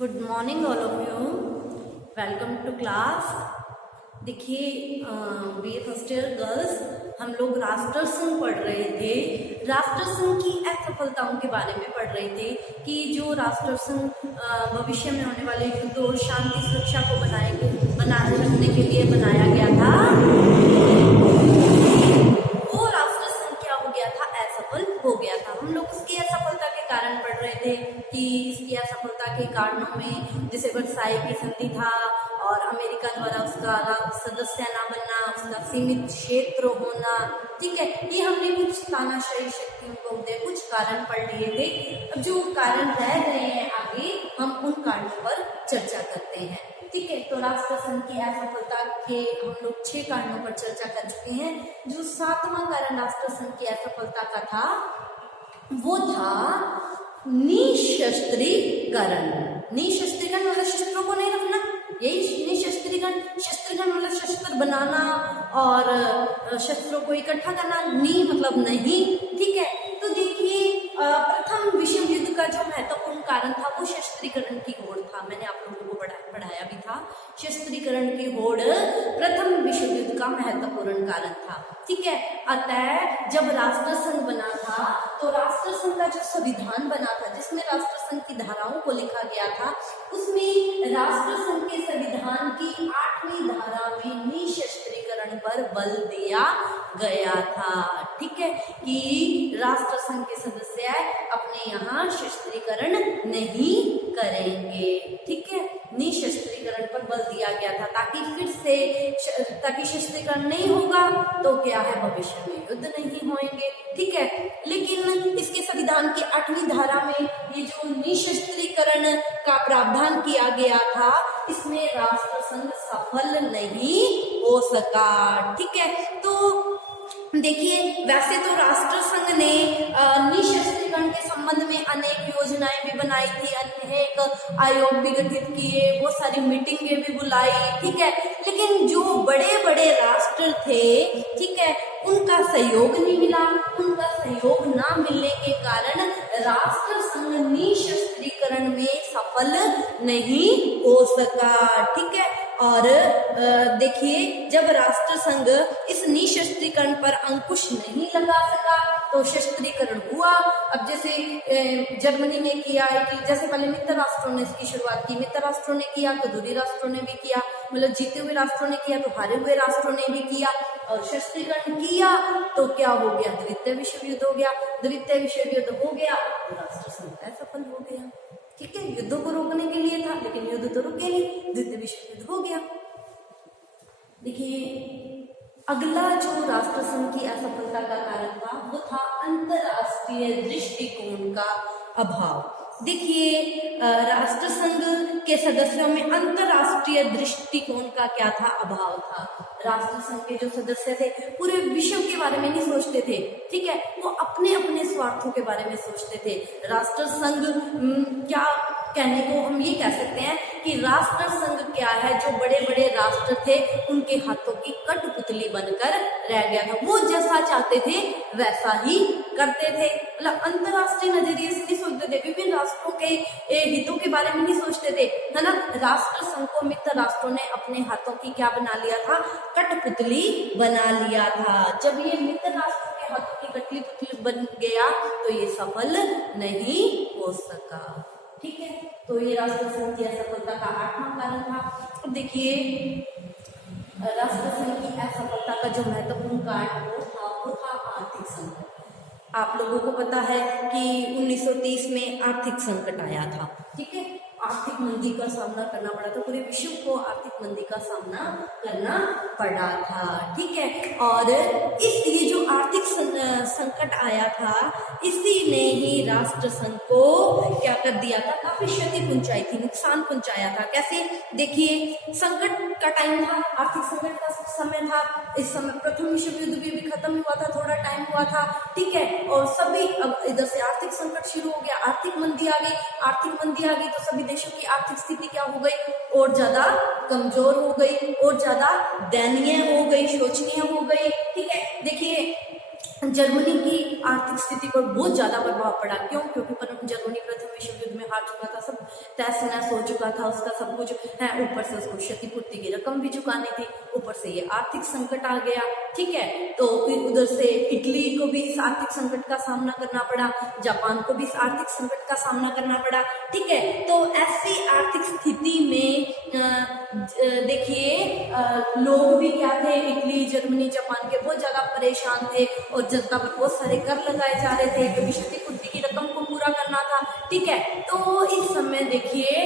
Good morning all of you. Welcome to class. देखिए BA first year girls, हम लोग राष्ट्र संघ पढ़ रहे थे। राष्ट्र संघ की असफलताओं के बारे में पढ़ रहे थे कि जो राष्ट्र संघ भविष्य में होने वाले युद्ध और शांति सुरक्षा को बनाए रखने के लिए बनाया गया था, वो राष्ट्र संघ क्या हो गया था, असफल हो गया था। हम लोग उसकी असफलता के कारण पढ़ रहे थे कि इसकी असफलता के कारणों में जैसे वर्साई की संधि था और अमेरिका द्वारा उसका सदस्य ना बनना, उसका सीमित क्षेत्र होना, ठीक है। ये हमने कुछ तानाशाही शक्तियों को उदय कुछ कारण पढ़ लिए थे। अब जो कारण रह रहे हैं आगे हम उन कारणों पर चर्चा करते हैं, ठीक है। तो राष्ट्र संघ की असफलता के हम लोग 6 कारणों पर चर्चा कर चुके हैं। जो 7वां कारण राष्ट्र संघ की असफलता का था वो था निशस्त्रीकरण। निशस्त्रीकरण मतलब शस्त्रों को नहीं रखना, यही निशस्त्रीकरण। शस्त्रीकरण मतलब शस्त्र बनाना और शस्त्रों को इकट्ठा करना, नी मतलब नहीं, ठीक है। तो देखिए प्रथम विश्व युद्ध का जो महत्वपूर्ण कारण था वो शस्त्रीकरण की होड़ था। मैंने आप लोगों को पढ़ाया भी था। शस्त्रीकरण की होड़ प्रथम विश्व युद्ध का महत्वपूर्ण कारण था, ठीक है। अतः जब राष्ट्र संघ बना था तो राष्ट्र संघ का जो संविधान बना था, जिसमें राष्ट्र संघ की धाराओं को लिखा गया था, उसमें राष्ट्र संघ के संविधान की 8वीं धारा में निशस्त्रीकरण पर बल दिया गया था, ठीक है, कि राष्ट्र संघ के सदस्य अपने यहाँ शस्त्रीकरण नहीं करेंगे, ठीक है। निशस्त्रीकरण पर बल दिया गया था ताकि शस्त्रीकरण नहीं होगा तो क्या है, भविष्य में युद्ध नहीं होंगे, ठीक है। लेकिन इसके संविधान की 8वीं धारा में ये जो निशस्त्रीकरण का प्रावधान किया गया था, इसमें राष्ट्र संघ सफल नहीं हो सका, ठीक है। तो देखिए वैसे तो राष्ट्र संघ ने निशस्त्रीकरण के संबंध में अनेक योजनाएं भी बनाई थी, अनेक आयोग भी गठित किए, बहुत सारी मीटिंगें भी बुलाई, ठीक है। लेकिन जो बड़े बड़े राष्ट्र थे, ठीक है, उनका सहयोग नहीं मिला। उनका सहयोग ना मिलने के कारण राष्ट्र संघ निशस्त्रीकरण में सफल नहीं हो सका, ठीक है। और देखिए जब राष्ट्र संघ इस निशस्त्रीकरण पर अंकुश नहीं लगा सका तो शस्त्रीकरण हुआ। अब जैसे जर्मनी ने किया है कि जैसे पहले मित्र राष्ट्रों ने इसकी शुरुआत की, मित्र राष्ट्रों ने किया तो दूरी राष्ट्रों ने भी किया, मतलब जीते हुए राष्ट्रों ने किया तो हारे हुए राष्ट्रों ने भी किया, और शस्त्रीकरण किया तो क्या हो गया, द्वितीय विश्व युद्ध हो गया। द्वितीय विश्व युद्ध हो गया तो राष्ट्र संघ असफल हो गया, ठीक है। युद्धों को रोकने के लिए था लेकिन युद्ध तो रुके नहीं, द्वितीय विश्व युद्ध हो गया। देखिए अगला जो राष्ट्र संघ की असफलता का कारण था वो था अंतरराष्ट्रीय दृष्टिकोण का अभाव। देखिए राष्ट्र संघ के सदस्यों में अंतरराष्ट्रीय दृष्टिकोण का क्या था, अभाव था। राष्ट्र संघ के जो सदस्य थे पूरे विश्व के बारे में नहीं सोचते थे, ठीक है, वो अपने अपने स्वार्थों के बारे में सोचते थे। राष्ट्र संघ क्या कहने को हम ये कह सकते हैं कि राष्ट्र संघ क्या है, जो बड़े बड़े राष्ट्र थे उनके हाथों की कठपुतली बनकर रह गया था। वो जैसा चाहते थे वैसा ही करते थे, मतलब अंतरराष्ट्रीय नजरिए से नहीं सोचते थे, विभिन्न राष्ट्रों के हितों के बारे में नहीं सोचते थे, है ना। राष्ट्र संघ को मित्र राष्ट्रों ने अपने हाथों की क्या बना लिया था, कठपुतली बना लिया था। जब ये मित्र राष्ट्रों के हाथों की कठपुतली बन गया तो ये सफल नहीं हो सका, ठीक है। तो ये राष्ट्र संघ की असफलता का 8वां कारण था। अब देखिए राष्ट्र संघ की असफलता का जो महत्वपूर्ण कारण वो था आर्थिक संकट। आप लोगों को पता है कि 1930 में आर्थिक संकट आया था, ठीक है। आर्थिक मंदी का सामना करना पड़ा था, पूरे विश्व को आर्थिक मंदी का सामना करना पड़ा था, ठीक है। और ये जो आर्थिक संकट आया था, इसी ने ही राष्ट्र संघ को क्या कर दिया था, काफी क्षति पहुंचाई थी, नुकसान पहुंचाया था। कैसे, देखिए संकट का टाइम था, आर्थिक संकट का समय था। इस समय प्रथम विश्व युद्ध भी खत्म हुआ था, थोड़ा टाइम हुआ था, ठीक है। और सभी अब इधर से आर्थिक संकट शुरू हो गया, आर्थिक मंदी आ गई। आर्थिक मंदी आ गई तो सभी देशों की आर्थिक स्थिति क्या हो गई, और ज्यादा कमजोर हो गई, और ज्यादा दयनीय हो गई, शोचनीय हो गई, ठीक है। देखिए जर्मनी की आर्थिक स्थिति पर बहुत ज्यादा प्रभाव पड़ा। क्यों? क्योंकि जर्मनी प्रथम विश्व युद्ध में हार चुका था, सब तहस नहस हो चुका था उसका सब कुछ है, ऊपर से उसको क्षतिपूर्ति की रकम भी चुकानी थी, ऊपर से ये आर्थिक संकट आ गया, ठीक है। तो उधर से इटली को भी इस आर्थिक संकट का सामना करना पड़ा, जापान को भी इस आर्थिक संकट का सामना करना पड़ा, ठीक है। तो ऐसी आर्थिक स्थिति में देखिए लोग भी क्या थे, इटली, जर्मनी, जापान के बहुत ज्यादा परेशान थे और जनता पर बहुत सारे कर लगाए जा रहे थे क्योंकि क्षतिपूर्ति की रकम को पूरा करना था, ठीक है। तो इस समय देखिए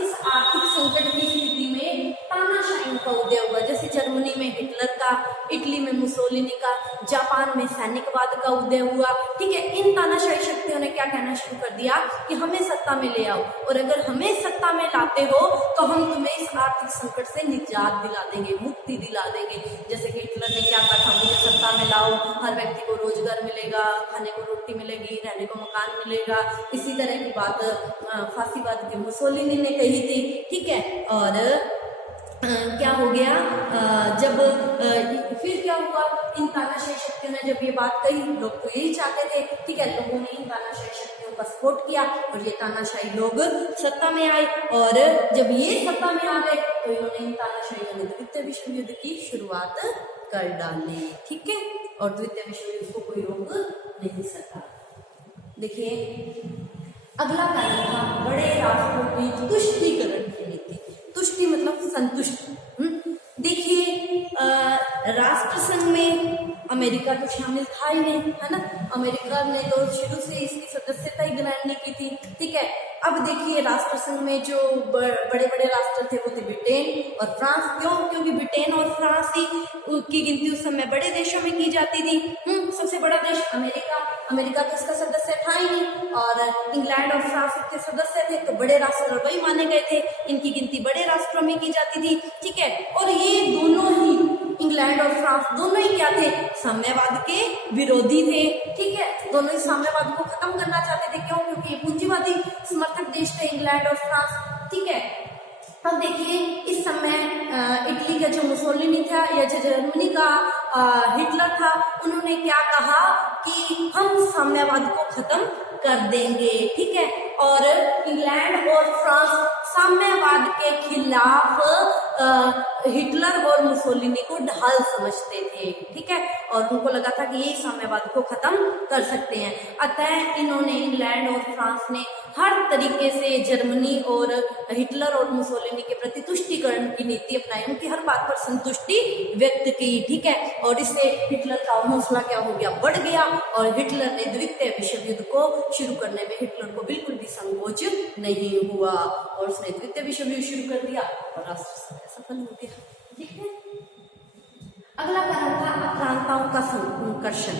इस आर्थिक संकट की स्थिति में तानाशाही का उदय हुआ, जैसे जर्मनी में हिटलर का, इटली में मुसोलिनी का, जापान में सैनिकवाद का उदय हुआ, ठीक है। इन तानाशाही शक्तियों ने क्या कहना शुरू कर दिया कि हमें सत्ता में ले आओ, और अगर हमें सत्ता में लाते हो तो हम तुम्हें इस आर्थिक संकट से निजात दिला देंगे, मुक्ति दिला देंगे। जैसे कि हिटलर ने क्या कहा था, मुझे सत्ता में लाओ, हर व्यक्ति को रोजगार मिलेगा, खाने को रोटी मिलेगी, रहने को मकान मिलेगा, इसी तरह की बात फांसीवाद के मुसोलिनी ने कही थी, ठीक है। और क्या हो गया जब फिर क्या हुआ, इन तानाशाही शक्तियों ने जब ये बात कही, लोग तो यही चाहते थे, ठीक है, लोगों ने इन तानाशाही शक्तियों का सपोर्ट किया और ये तानाशाही लोग सत्ता में आए, और जब ये सत्ता में आ गए तो इन्होंने इन तानाशाहियों ने द्वितीय विश्व युद्ध की शुरुआत कर डाली, ठीक है। और द्वितीय विश्व युद्ध को कोई रोक नहीं सका। देखिए अगला कारण था बड़े राष्ट्रों की तुष्टीकरण की नीति। तुष्टि मतलब संतुष्ट। देखिए राष्ट्र संघ में अमेरिका तो शामिल था ही नहीं, है ना, अमेरिका ने तो शुरू से इसकी सदस्यता ही ग्रहण नहीं की थी, ठीक है। अब देखिए राष्ट्र संघ में जो बड़े बड़े राष्ट्र थे वो थे ब्रिटेन और फ्रांस। क्यों? क्योंकि ब्रिटेन और फ्रांस ही की गिनती उस समय बड़े देशों में की जाती थी। सबसे बड़ा देश अमेरिका, अमेरिका तो इसका सदस्य था ही नहीं, और इंग्लैंड और फ्रांस इसके सदस्य थे, तो बड़े राष्ट्र वही माने गए थे, इनकी गिनती बड़े राष्ट्रों में की जाती थी, ठीक है। और ये दोनों ही, इंग्लैंड और फ्रांस दोनों ही क्या थे, साम्यवाद के विरोधी थे, ठीक है। दोनों ही साम्यवाद को खत्म करना चाहते थे। क्यों? क्योंकि ये पूंजीवादी समर्थक देश थे इंग्लैंड और फ्रांस, ठीक है। अब देखिए इस समय इटली का जो मुसोलिनी था या जो जर्मनी का हिटलर था, उन्होंने क्या कहा कि हम साम्यवाद को खत्म कर देंगे, ठीक है। और इंग्लैंड और फ्रांस साम्यवाद के खिलाफ हिटलर और मुसोलिनी को ढाल समझते थे, ठीक है, और उनको लगा था कि यही साम्यवाद को खत्म कर सकते हैं। अतः इन्होंने, इंग्लैंड और फ्रांस ने हर तरीके से जर्मनी और हिटलर और मुसोलिनी के प्रति तुष्टीकरण की नीति अपनाई, उनकी हर बात पर संतुष्टि व्यक्त की, ठीक है। और इससे हिटलर का हौसला क्या हो गया, बढ़ गया, और हिटलर ने द्वितीय विश्व युद्ध को शुरू करने में हिटलर को बिल्कुल भी संकोच नहीं हुआ, और उसने द्वितीय विश्व युद्ध शुरू कर दिया और राष्ट्र सफल हो गया, ठीक है। अगला कारण था आक्रांताओं का संकर्षण।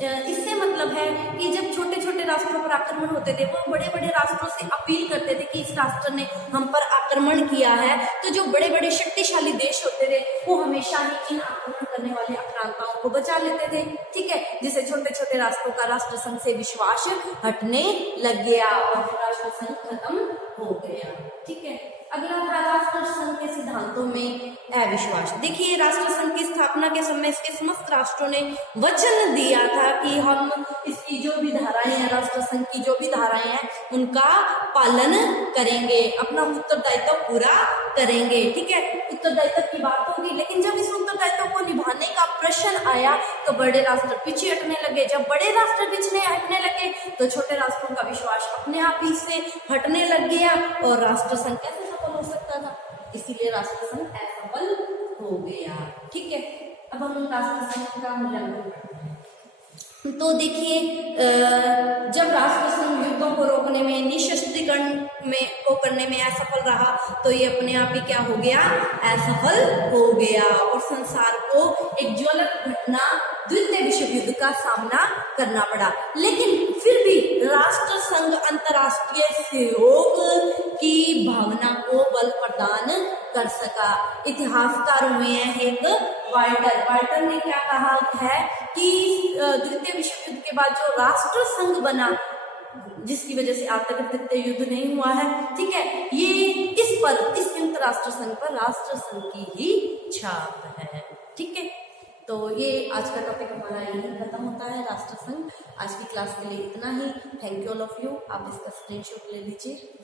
इससे मतलब है कि जब छोटे छोटे राष्ट्रों पर आक्रमण होते थे, वो बड़े बड़े राष्ट्रों से अपील करते थे कि इस राष्ट्र ने हम पर आक्रमण किया है, तो जो बड़े बड़े शक्तिशाली देश होते थे वो हमेशा ही इन आक्रमण करने वाले आक्रांताओं को बचा लेते थे, ठीक है। जिससे छोटे छोटे राष्ट्रों का राष्ट्र संघ से विश्वास हटने लग गया और राष्ट्र संघ खत्म हो गया, ठीक है। अगला था राष्ट्र संघ के सिद्धांतों में अविश्वास। देखिए राष्ट्र संघ की स्थापना के समय इसके समस्त राष्ट्रों ने वचन दिया था कि हम इसकी जो भी धाराएं हैं, राष्ट्र संघ की जो भी धाराएं हैं, उनका पालन करेंगे, अपना उत्तरदायित्व पूरा करेंगे, ठीक है। उत्तरदायित्व की बात होगी, लेकिन जब इस उत्तरदायित्व को निभाने का प्रश्न आया तो बड़े राष्ट्र पीछे हटने लगे। जब बड़े राष्ट्र पीछे हटने लगे तो छोटे राष्ट्रों का विश्वास अपने आप ही से हटने लग गया और राष्ट्र संघ कैसे सफल हो सकता था, इसीलिए राष्ट्र संघ असफल हो गया, ठीक है। अब हम राष्ट्र संघ का मूल्यांकन करते हैं। तो देखिए जब राष्ट्र संघ युद्धों को रोकने में, निशस्त्रीकरण में को करने में असफल रहा तो ये अपने आप ही क्या हो गया, असफल हो गया, और संसार को एक ज्वलंत घटना द्वितीय विश्व युद्ध का सामना करना पड़ा। लेकिन फिर भी राष्ट्र संघ अंतर्राष्ट्रीय सहयोग की भावना को बल प्रदान कर सका। इतिहासकार हुए हैं एक वाल्टर ने क्या कहा है कि द्वितीय विश्व युद्ध के बाद जो राष्ट्र संघ बना, जिसकी वजह से आज तक द्वितीय युद्ध नहीं हुआ है, ठीक है, ये इस संयुक्त राष्ट्र संघ पर राष्ट्र संघ की ही छाप है, ठीक है। तो ये आज का टॉपिक हमारा यही खत्म होता है, राष्ट्रसंघ। आज की क्लास के लिए इतना ही। Thank you all of you. आप इसका स्क्रीनशॉट ले लीजिए।